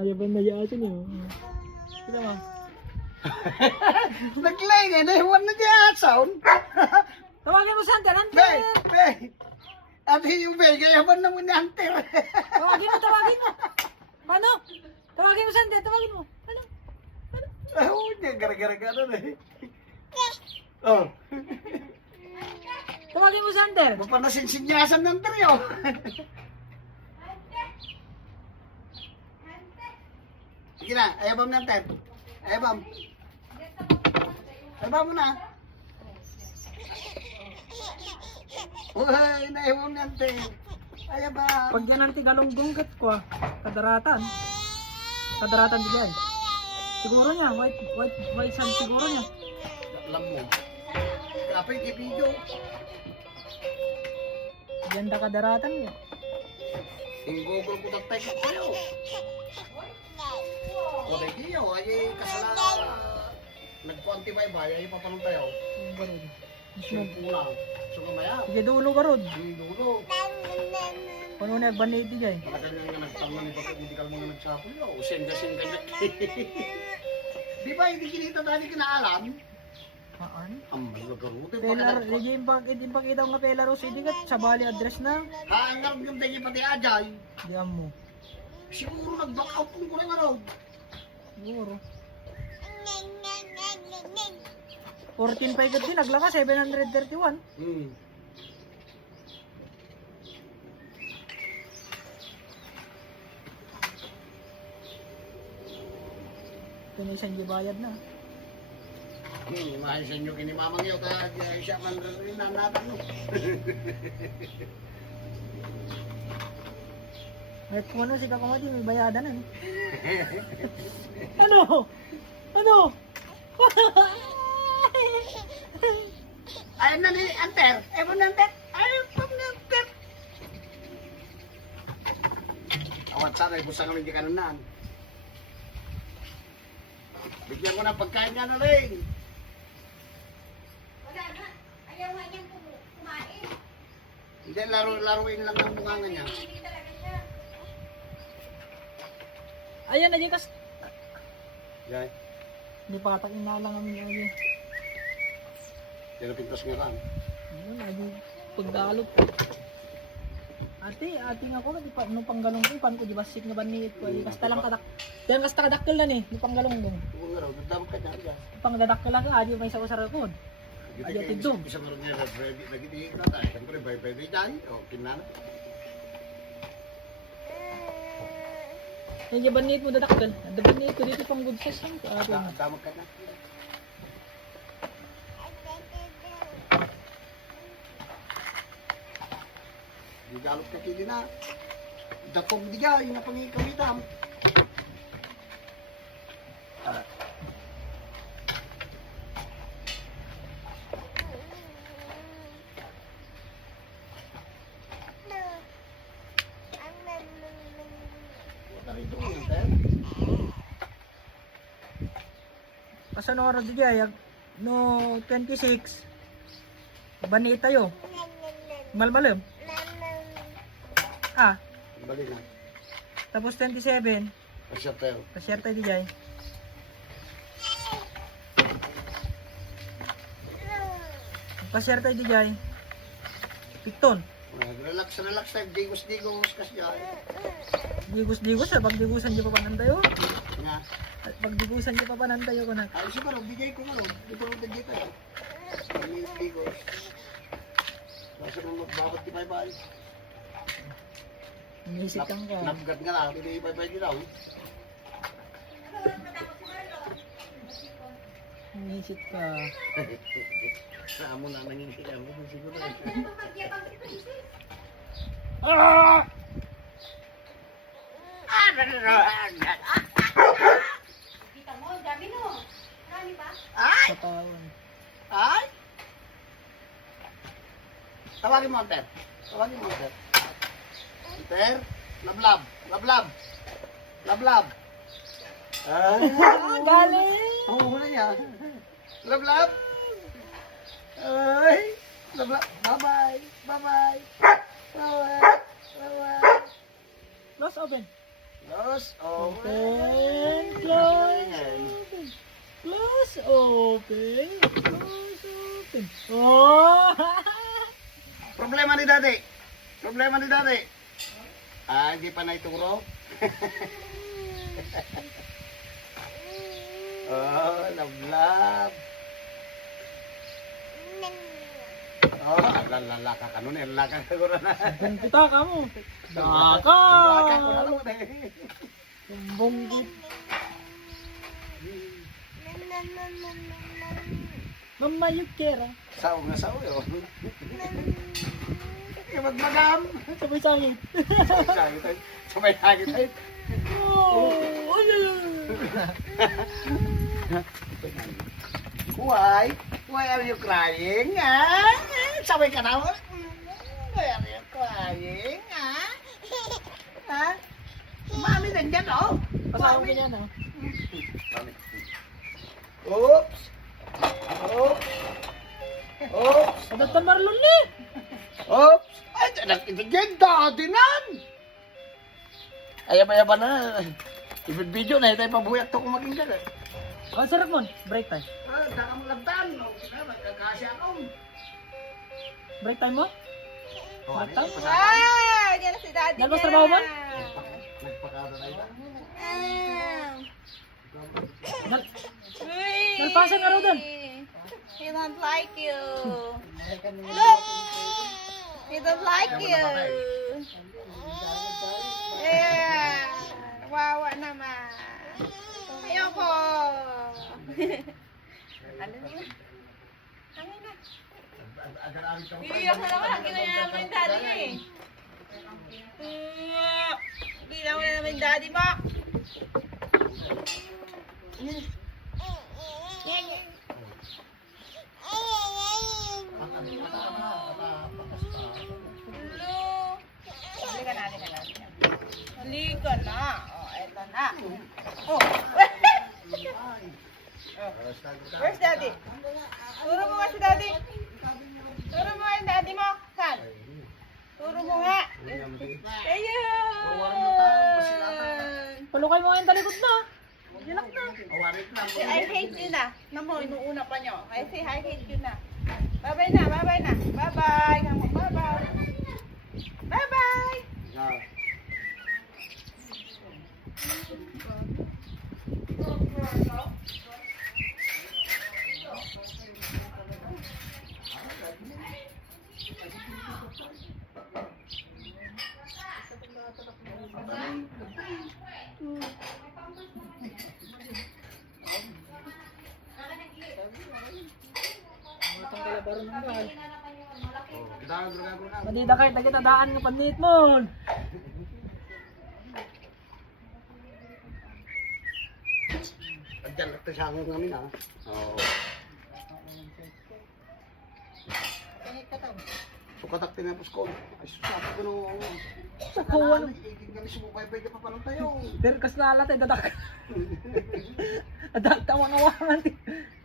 Ayaw ba na yasin yun? Sige mo. Naglay nga, nahiwan na dyan, sound. Tawagin mo si Hunter, Hunter! Be, be. At yung be, kaya ba naman ni Hunter? Tawagin mo, tawagin mo! Paano? Tawagin mo si Hunter, tawagin mo! Ano? Oo, niya, gara-gara-gara na eh. Oh, Tawagin mo si Hunter! mapanasinsinyasan ng trio. Sige na, ayabam ng Hunter. Ayabam. Ayabam mo na. Uy, naibam ng Hunter. Ayabam. Pag yan ang tigalong gungkit ko ah, kadaratan. Kadaratan din yan. Siguro niya, white sand siguro niya. Alam mo. Kapag i-video. Ganda kadaratan niya. Yung Google ko tatay ko kayo. O, kayo, ay kasala. Nagpo-antibay-bay, ay papanong tayo. Garod. Yung pulang. So, kamaya. Sige, dulo garod. Yung dulo. Puno na banay di jay. Matagal nga nagtangan, hindi ka muna nagsapoy. O, senda-senda na. Di ba, hindi kinita dahil kinaalam? Haan? Ang malagarutin. Pelar, hindi pa kita nga Pelaros, hindi ka sa bali address na. Hangar yung tingin pati ajay. Diyan mo. Siguro nag-back out kung kurang araw. Siguro. 14 pa ikot din, naglaka 731. Tinisan di bayad na. Mahal sa inyo kinimamang yun, kaya siya man rin na natin. May puno si Kakamadi, may bayadan na. Ano? Ano? Ayun na ni Hunter. Ayun na Hunter. Ayun na Hunter. Awat sana, ibusan kami di kanunan. Bigyan ko ng pagkain nga na rin. Wala na. Ayaw nga niyang kumain. Hindi, laruin lang ang bunganga niya. Hindi talaga siya. Ayan na dyan kas. Yay, Hindi pa katak inalang ang mga. pinapintos nga kan. Ayun, lagi pagdalot. Ate nga ko, di pa, nung panggalong ko, ipan ko, di ba, sik na banit ko, di basta lang kadak. Diyan kasta kadakkel na ni, nung panggalong ko. Kung nga raw, dadam ka niya. Pangdadakkel lang ka, di may sa ko. Ayaw tidong. Isa maroon niya, nagitihin ka tayo. Siyempre, bay-bay dyan. O, kinana. Yan yung banit mo dadakkel. Ada banit ko dito pang good size lang. Damag ka na. Digalop ka kili na. Dakog diya, yung napangikamitam. Asa no oras di jay, no 26. Banit tayo. Malmalem. Ah, Balik na. tapos 27. Asya tayo. Pa-share tayo di jay. Pa-share tayo di jay. Pikton. Relax tayo. Digos kas dyan. Digos, pag-digusan di pa panantayo. Nga. At pag-digusan di pa panantayo ko na. Ay, siya ba, bigay ko nga. Di ko rin dagay tayo. Digos. Kasi nung magbabot di bye-bye. Inisip kang ka. Nabugat nga lang, hindi bye-bye din daw. Inisip ka. Amo na nangingiyan ko siguro. Ah! Kita mo, dami no. Marami pa. Ay! Katawan. Ay! Tawagin mo, Hunter. Tawagin mo, Hunter. Hunter, lablab. Lablab. Lablab. Ay! Galing! Oo na yan. Lablab. Ay! Lablab. Bye-bye. Bye-bye. Bye-bye. Bye-bye. Close open. Close, Open, open. close. Close, open. Close, open. Oh! Problema ni Daddy. Problema ni Daddy. Ah, hindi pa naituro. Oh, love. Oh, lalaka ka nun eh. Lalaka siguro na. Kita kamu. Lalaka ko na Daka. naman eh. Bonggit. Mama Yukera. Sao nga sao yun. Magmagam. Sabay sangit. Sabay hagit ay. Oh, Why are you crying? Ah? Sabay ka na. Why are you crying? Ah? Ha? Mami nandiyan oh. Kasama ko yan, oh. Mami. Oops. Oops. Oops. Adat ka Marlon ni. Oops. Ay, nag-ibigyan dati nan. Ayaba na. Ibig-video na, ito pabuyak to kung maging gano'n. Oh, sarap mo. Break time. Ah, saka mo lagdan. Magkakasya ako. Break time mo? Break time? Wow! Diyan na si Daddy. Nalabas trabaho mo? Nagpakada na ito. Nal- Uy! Nalpasan nga raw dun. He don't like you. Look! He don't like you. Yeah! Wawa naman. Ayoko. Ano na? Ano na? Iiyak na naman. Ginaya naman yung daddy niya eh. Ginaya mo na naman yung daddy mo. Yan, yan. Hello. Halika na, halika na. Halika na. Oh, eto na. Oh. Where's daddy? Turo mo nga si daddy. Turo mo nga yung daddy mo. Saan? Turo mo nga. Ayun. Palukay mo nga yung talikod na. Gilak na. Say, I hate you na. Namo, inuuna pa nyo. I say, I hate you na. Bye-bye na, bye-bye na. Bye-bye. Come on, bye-bye. Bye-bye. Matang kalabaro ng mahal. Oh, Madida kayo, tagitadaan nga panit mo. Diyan lang ito siya ang namin ha. Oo. Sukatak tinapos ko. Ay, sabi ko nung... Sa kuwan. Iging kami sumubay-bay ka pa palang tayo. Dirkas na alat ay dadak. Dadak tawang-awangan.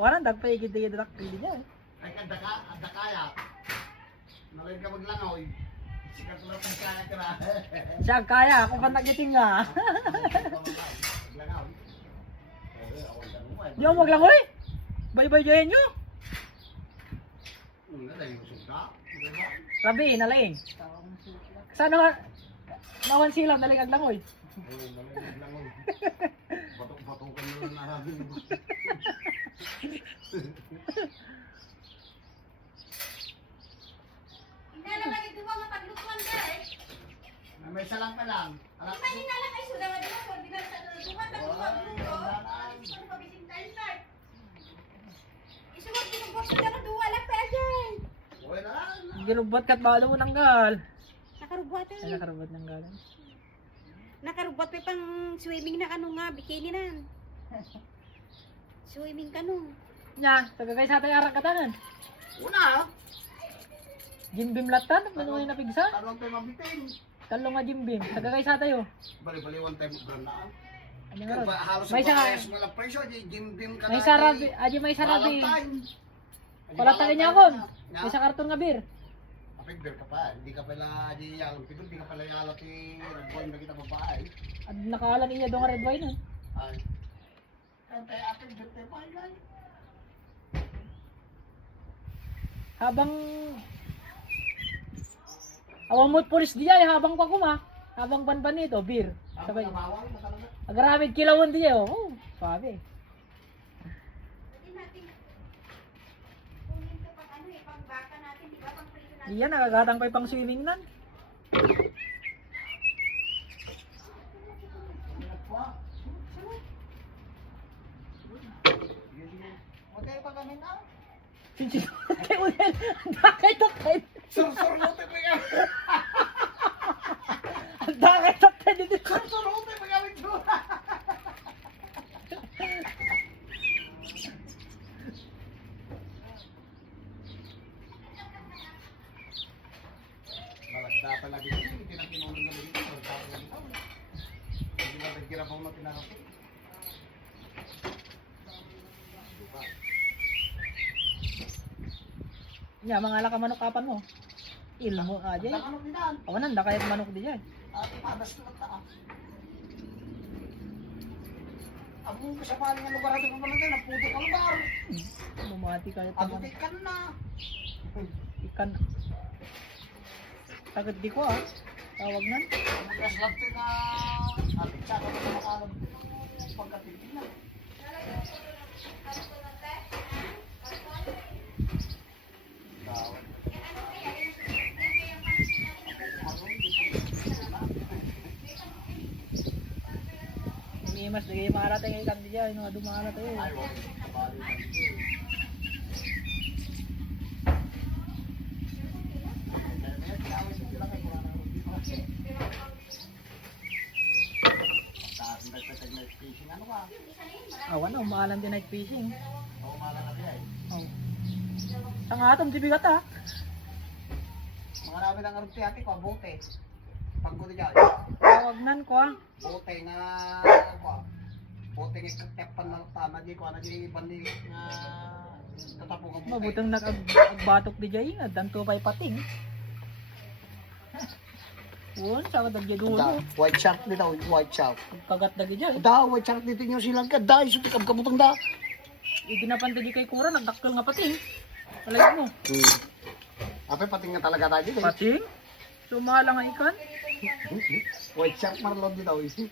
Waran, dagpaigid-igid dadak. Pili niya eh. Ay, kaya. Nalayin ka maglangoy. Sikat lang ang kaya ka na. Siya kaya, ako pa nagiting nga. Maglangoy. Di ako maglangoy. Bay-bay dyan nyo. Nalayin yung suka. Sabi, nalaing. Sana nawan sila, naling aglangoy. Batok-batokan na lang namin. Hindi na lagi ito mga paglutuan ka eh. May salang pa lang. Hindi man inalang ay sudah nga dito. Hindi na sa lutuan. Naglutuan luto. Alis ko na pabisintahin sir. Isuwag pinagbuhat ko dyan. Duwa lang pa dyan. Okay na lang. Ginubat kat bala mo nanggal. Nakarubwat Ay, nakarubat nanggal. Nakarubwat pa pang swimming na ano nga. Bikini na. Swimming ka no. Nya, tagagay sa tayo arang katanan. Una, Jimbim latan, ano ngayon napigsa? ano ang tayo mabitin? Talong nga jimbim, tagagay sa tayo. Bali-bali one time brand na. Ano nga ron? Halos May sa sa parehas mo lang presyo, jimbim ka may sarabi, aji may sarabi. Valentine. Wala tayo niya kon. May sa karton nga beer. Pigder ka pa. Hindi ka pala di yalong pigder, hindi ka pala yalong ti red wine na kita babae. At nakaalan niya doon nga red wine eh. Ay. Ante ating dito pa yan. Habang awamot pulis diya habang pagkuma. Habang banban nito, beer. Sabay. Sabay. Bawal na talaga. Agraramid kilawon diya oh. Oh, sabi. Pwede natin kunin ito pang ano eh, pang baka natin, di ba? Pang prito natin. Iyan, nakagatang pa yung pang swimming nan. Huwag kayo pagamin ah. Kay Unel, ang dakay takay. Sur-surutin mo yan. Ang dakay takay dito. Sur-surutin mo yan. Malagda pala dito. Hindi na kinulong na dito. Malagda pala dito. Hindi na nagkirabaw na pinarating. Nya, mga alaka manok kapan mo. Ilmo aja. Ang ano pinaan? Awanan, dakay at manok diyan. At panas na ta. Ang kasapaling ang lugar natin pamalagay, naputo ka lugar. Bumati kayo Ang taman. ikan na. Ikan. Takot di ko ah. Tawag nan. Ang kaslap na ating tsaka na makakalab. Pagkatilipin na. Tawag. Umiimas, di kayo makarating ang ikan diyan. Yung dumalat eh. Ay, wag. Kabali na. Ano ka? Awan na, umaalam din night fishing. Oo, malang na siya eh. Oh. Ang atom, si bigat ah. Mga namin ang arumti ate ko, bote. Pagkuti dyan. Tawag nan ko ah. Bote nga, bote nga katepan na tama di ko, ano di iban di nga tatapong ang bote. Mabutang nag-agbatok di dyan. Danto pa'y pating. Won, saka dagya dulo. White shark dito, white shark. Kagat dagya dyan. Da, white shark dito nyo silang ka, da, iso tikam kamutang da. Iginapan di kay Kura, nagdakkel nga pating. Alayag mo. Ape, pating nga talaga tayo dito. Pating? Sumalang nga ikan. White shark marlon dito, isi.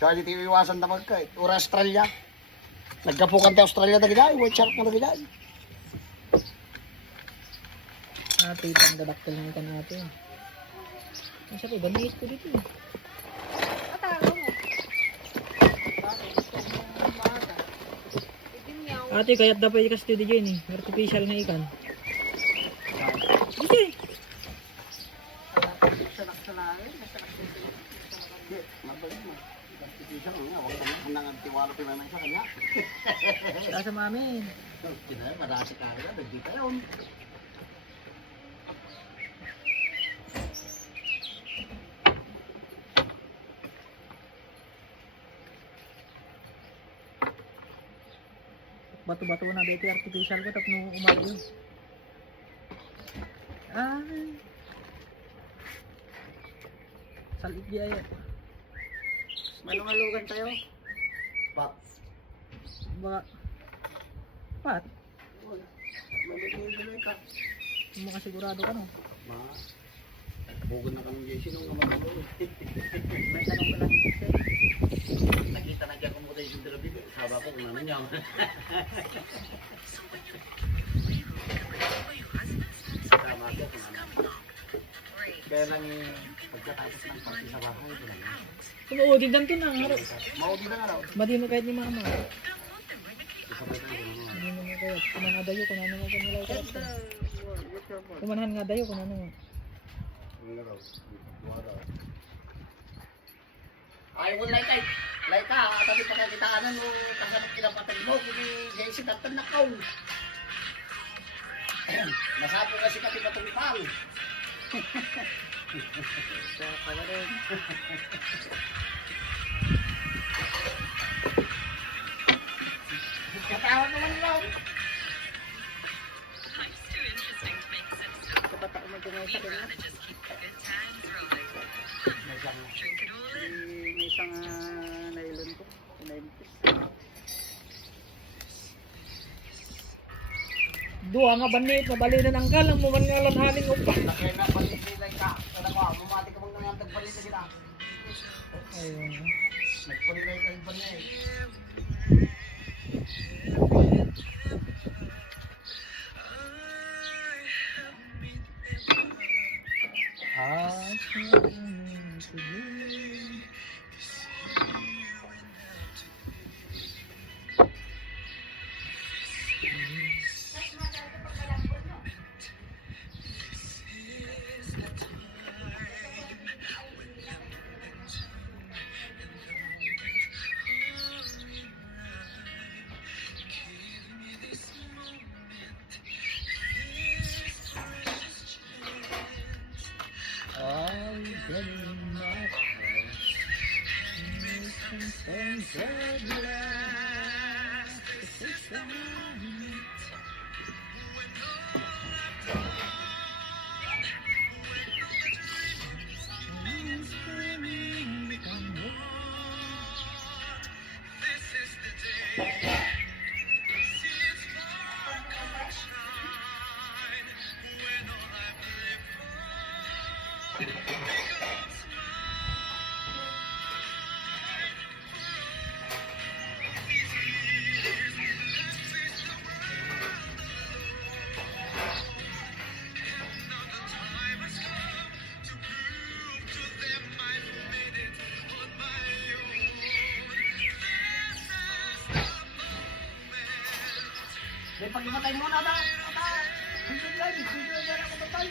Kaya dito iwasan na magka, ura Australia. Nagkapukan tayo Australia dagi dahil, white shark mo dagi dahil. Ate, itang dadakkel ng ikan natin. Ang sabi, ganit ko dito eh. Atago mo. Ate, kaya't dapat ikas dito dyan eh. Artificial na ikan. Dito eh. Sa mamin. Marasi ka rin, hindi ka yun. Bato-bato na dito artificial ko tapos nung umayo. Ay. Salit di ay. Malungalugan tayo. Pak. Ba. Pat, Malungalugan ka. mo sigurado ka no. Ma. Bugon na kami Jason nung malungalugan. May tanong ka lang. Nakita na dyan kung muna yung dalabi. Sabi ko kung ano niya. Tama ko kung ano. Kaya lang pagkatapos ng pati sa bahay. Tumuudid lang to na harap. Maudi na nga raw. Madino kahit ni mama. Isabay tayo. Madino mo kahit kuman adayo kung ano mo kanila sarap ka. Kumanhan nga dayo kung ano mo. Ano raw? Wala. Ay, wala kay. Lai ka, tapi pagkakitaanan mo, kasabot kinapatag mo, kuni Jason Captain na kaw. Nasapo nga si Kapi Patulipal. So, pala rin. Katawa naman raw. Duha nga banit, mabali na nanggal, ang muman nga lanhaning upa. Nakaya na paninilay ka. Kada ko, mamati ka mong nangantag paninilay kita. Ayun. Nagpaninilay ka yung paninilay. May pag-imatay muna na. Hindi live. Hindi na ako matay.